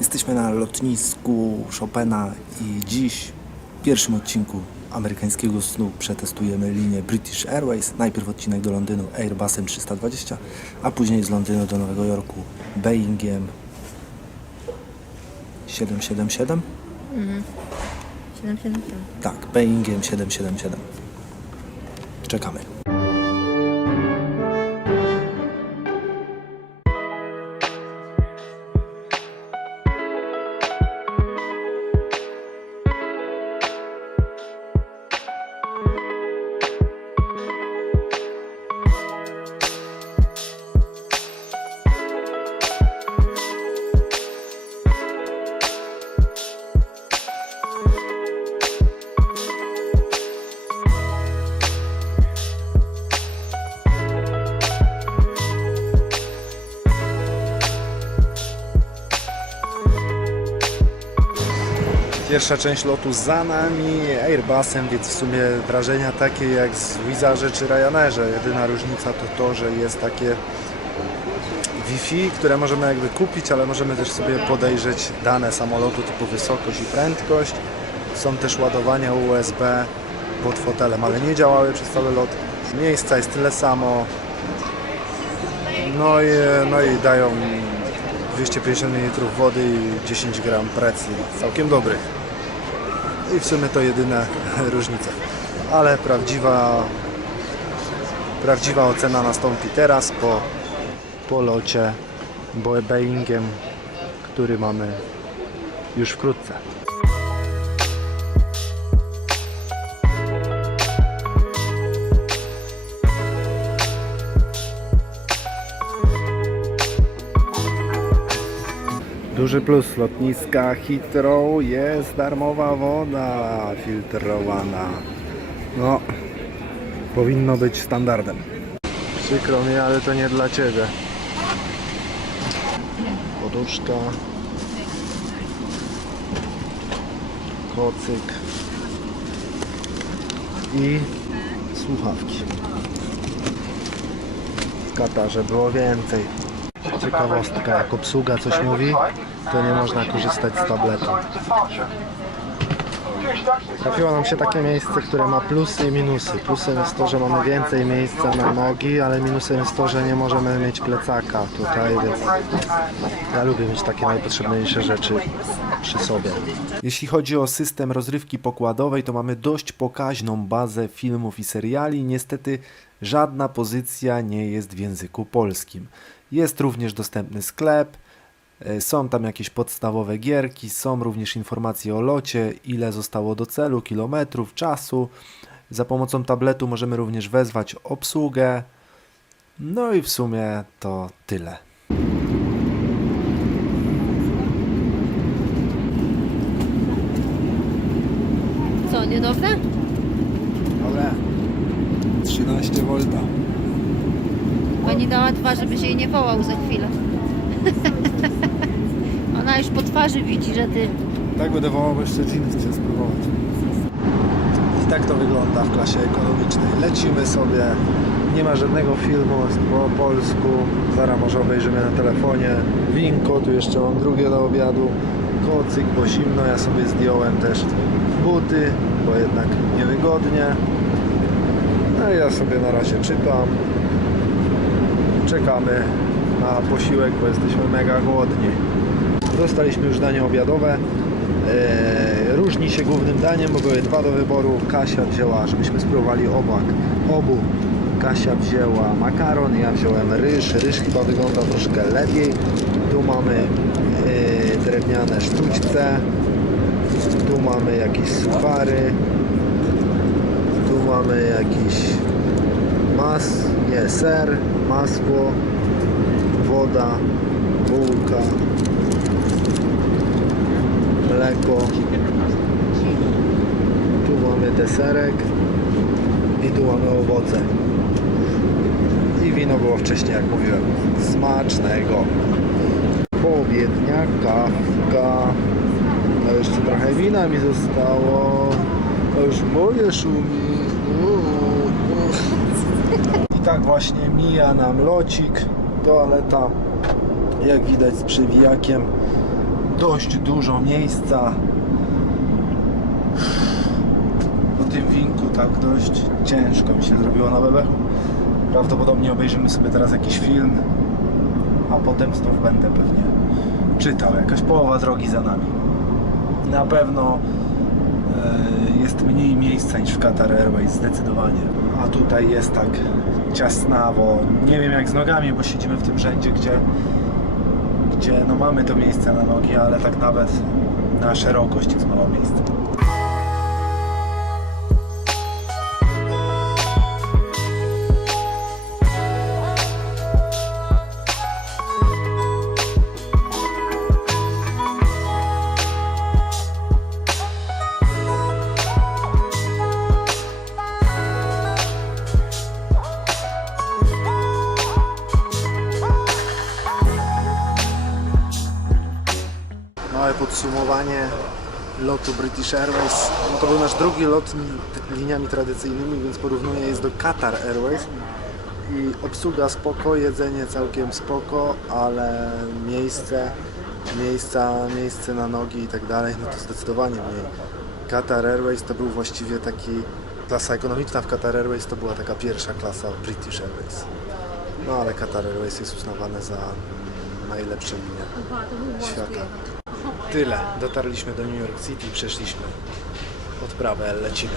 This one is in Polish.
Jesteśmy na lotnisku Chopina i dziś w pierwszym odcinku amerykańskiego snu przetestujemy linię British Airways. Najpierw odcinek do Londynu Airbusem 320, a później z Londynu do Nowego Jorku Boeingiem 777. 777. Tak, Boeingiem 777. Czekamy. Pierwsza część lotu za nami Airbusem, więc w sumie wrażenia takie jak z Wizarze czy Ryanerze. Jedyna różnica to to, że jest takie Wi-Fi, które możemy jakby kupić, ale możemy też sobie podejrzeć dane samolotu typu wysokość i prędkość. Są też ładowania USB pod fotelem, ale nie działały przez cały lot. Miejsca jest tyle samo. No i, no i dają 250 ml wody i 10 gram precji. Całkiem dobrych. I w sumie to jedyne różnice. Ale prawdziwa, prawdziwa ocena nastąpi teraz po, po locie Bo- Boeingiem, który mamy już wkrótce. Duży plus lotniska Heathrow jest darmowa woda filtrowana. No, powinno być standardem. Przykro mi, ale to nie dla Ciebie. Poduszka. Kocyk. I słuchawki. W Katarze było więcej. Ciekawostka, jak obsługa coś mówi, to nie można korzystać z tabletu. Trafiło nam się takie miejsce, które ma plusy i minusy. Plusem jest to, że mamy więcej miejsca na nogi, ale minusem jest to, że nie możemy mieć plecaka tutaj, więc ja lubię mieć takie najpotrzebniejsze rzeczy przy sobie. Jeśli chodzi o system rozrywki pokładowej, to mamy dość pokaźną bazę filmów i seriali. Niestety żadna pozycja nie jest w języku polskim. Jest również dostępny sklep, są tam jakieś podstawowe gierki, są również informacje o locie, ile zostało do celu, kilometrów, czasu. Za pomocą tabletu możemy również wezwać obsługę. No i w sumie to tyle. Co, niedobre? Ale 13 V. Pani dała dwa, żebyś jej nie wołał za chwilę. Ona już po twarzy widzi, że ty... Tak będę wołał, bo jeszcze gin chcę spróbować. I tak to wygląda w klasie ekonomicznej. Lecimy sobie, nie ma żadnego filmu po polsku. Zaraz może obejrzymy na telefonie. Winko, tu jeszcze mam drugie do obiadu. Kocyk, bo zimno. Ja sobie zdjąłem też buty, bo jednak niewygodnie. No i ja sobie na razie czytam. Czekamy na posiłek, bo jesteśmy mega głodni. Dostaliśmy już danie obiadowe. Eee, różni się głównym daniem, bo były dwa do wyboru. Kasia wzięła, żebyśmy spróbowali obak, obu. Kasia wzięła makaron, ja wziąłem ryż. Ryż chyba wygląda troszkę lepiej. Tu mamy eee, drewniane sztućce. Tu mamy jakieś suchary. Tu mamy jakiś mas, nie, ser, masło, woda, bułka, mleko. Tu mamy deserek i tu mamy owoce. I wino było wcześniej, jak mówiłem. Smacznego. Pobiednia, kawka. A jeszcze trochę wina mi zostało. A już moje szumi. Uuu. I tak właśnie mija nam locik. Toaleta, jak widać z przewijakiem dość dużo miejsca. Po tym winku tak dość ciężko mi się zrobiło na bebechu. Prawdopodobnie obejrzymy sobie teraz jakiś film, a potem znów będę pewnie czytał. Jakaś połowa drogi za nami. Na pewno e, jest mniej miejsca niż w Qatar Airways, zdecydowanie. A tutaj jest tak ciasnawo. Nie wiem jak z nogami, bo siedzimy w tym rzędzie, gdzie, gdzie no mamy to miejsce na nogi, ale tak nawet na szerokość jest mało miejsca. Podsumowanie lotu British Airways. No to był nasz drugi lot li- liniami tradycyjnymi, więc porównuję jest do Qatar Airways. I obsługa spoko, jedzenie całkiem spoko, ale miejsce, miejsca, miejsce na nogi i tak dalej, no to zdecydowanie mniej. Qatar Airways to był właściwie taki, klasa ekonomiczna w Qatar Airways to była taka pierwsza klasa British Airways. No ale Qatar Airways jest uznawane za mm, najlepsze linie świata. Tyle. Dotarliśmy do New York City, przeszliśmy odprawę, lecimy.